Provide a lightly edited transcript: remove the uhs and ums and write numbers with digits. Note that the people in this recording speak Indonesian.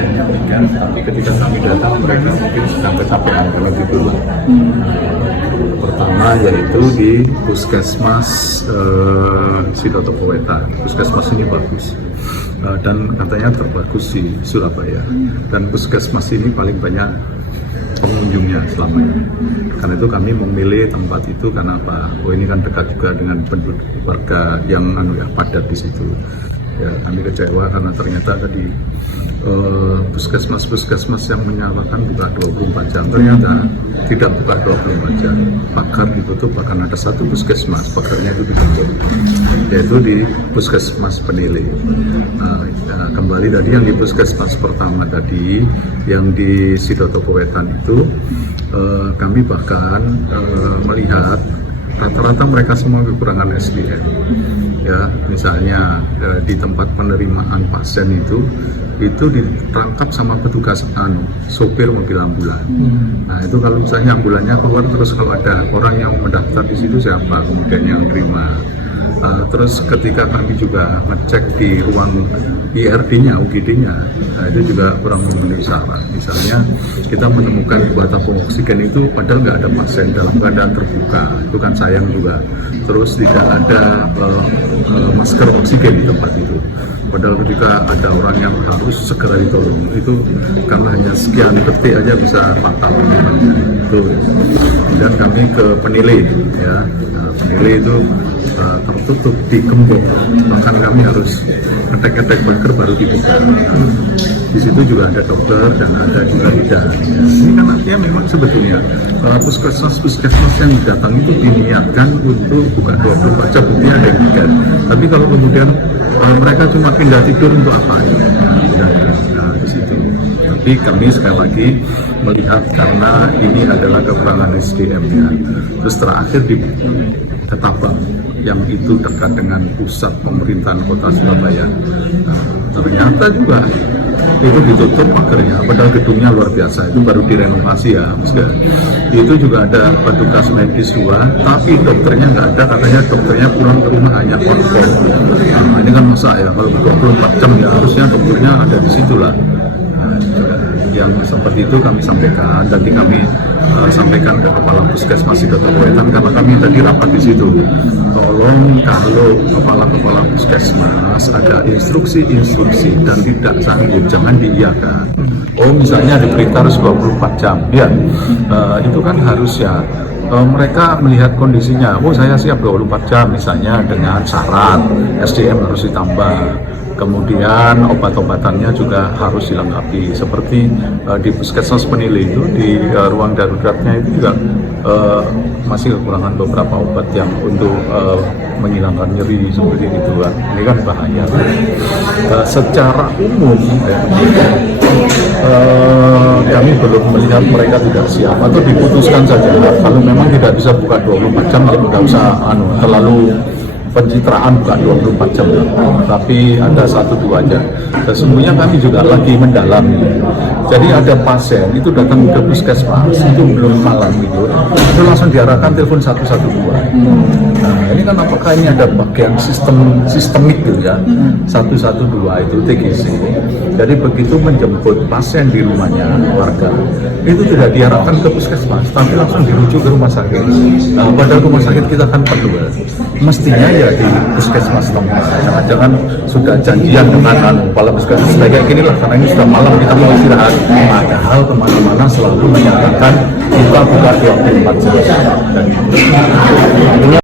hanya weekend, tapi ketika kami datang mereka mungkin sedang kecapean kalau gitu. Pertama yaitu di Puskesmas Sidoarjo Wetan. Puskesmas ini bagus dan katanya terbagus di Surabaya, dan puskesmas ini paling banyak pengunjungnya selama ini. Karena itu kami memilih tempat itu karena apa? Oh, ini kan dekat juga dengan penduduk warga yang padat di situ. Ya, kami kecewa karena ternyata tadi puskesmas yang menyatakan buka 24 jam ternyata tidak buka 24 jam. Pagar ditutup, bahkan ada satu puskesmas pagarnya itu ditutup, yaitu di Puskesmas Penili. Kembali tadi yang di puskesmas pertama tadi yang di Sidoarjo Wetan itu kami bahkan melihat rata-rata mereka semua kekurangan SDM. Ya, misalnya di tempat penerimaan pasien itu ditangkap sama petugas sopir mobil ambulan. Nah itu kalau misalnya ambulannya keluar, terus kalau ada orang yang mendaftar di situ siapa kemudian yang terima. Terus ketika kami juga ngecek di ruang IRD-nya, UGD-nya, itu juga kurang memenuhi syarat. Misalnya kita menemukan 2 tabung oksigen itu padahal nggak ada pasien dalam keadaan terbuka, itu kan sayang juga. Terus tidak ada masker oksigen di tempat itu. Padahal ketika ada orang yang harus segera ditolong, itu karena hanya sekian detik aja bisa fatal. Itu. Dan kami ke Penili, ya. Penili itu tertutup, digembok, bahkan kami harus ngetek-ngetek pagar baru dibuka. Di situ juga ada dokter dan ada juga bidan. Ini kan artinya memang sebetulnya puskesmas yang datang itu diniatkan untuk buka 24 jam, buktinya ada yang tiga. Tapi kalau kemudian mereka cuma pindah tidur untuk apa? Nah, di situ. Tapi kami sekali lagi melihat karena ini adalah kekurangan SDM-nya. Terus terakhir di Ketapang yang itu dekat dengan pusat pemerintahan kota Surabaya. Nah, ternyata juga itu ditutup pagarnya, padahal gedungnya luar biasa, itu baru direnovasi ya, itu juga ada petugas medis 2, tapi dokternya nggak ada, katanya dokternya pulang ke rumah hanya konfor. Nah, ini kan masa ya, kalau 24 jam ya harusnya dokternya ada di situ lah. Yang seperti itu kami sampaikan, tadi kami sampaikan ke Kepala Puskesmas Sidoarjo Wetan karena kami tadi rapat di situ. Tolong kalau kepala puskesmas ada instruksi dan tidak sanggup, jangan diiyakan. Oh misalnya di Blitar harus 24 jam, ya itu kan harus ya. Mereka melihat kondisinya, oh saya siap 24 jam misalnya dengan syarat SDM harus ditambah. Kemudian obat-obatannya juga harus dilengkapi. Seperti di Puskesmas Penili itu di ruang daruratnya itu juga masih kekurangan beberapa obat yang untuk menghilangkan nyeri seperti itu kan. Ini kan bahaya. Secara umum kami belum melihat mereka tidak siap atau diputuskan saja. Kalau memang tidak bisa buka 24 jam ya tidak usah terlalu pencitraan bukan 24 jam, tapi ada 1-2 aja. Sesungguhnya kami juga lagi mendalami. Jadi ada pasien itu datang ke puskesmas itu belum malam itu langsung diarahkan telepon 112. Nah ini kan apakah ini ada bagian sistemik gitu ya, 112 itu TGC. Jadi begitu menjemput pasien di rumahnya warga itu tidak diarahkan ke puskesmas, tapi langsung dirujuk ke rumah sakit. Nah, padahal rumah sakit kita kan perlu mestinya ya di puskesmas tempat. Jangan sudah janjian dengan kepala puskesmas kayak gini lah, karena ini sudah malam kita mau istirahat. Padahal kemana-mana selalu menyatakan buka 24 jam.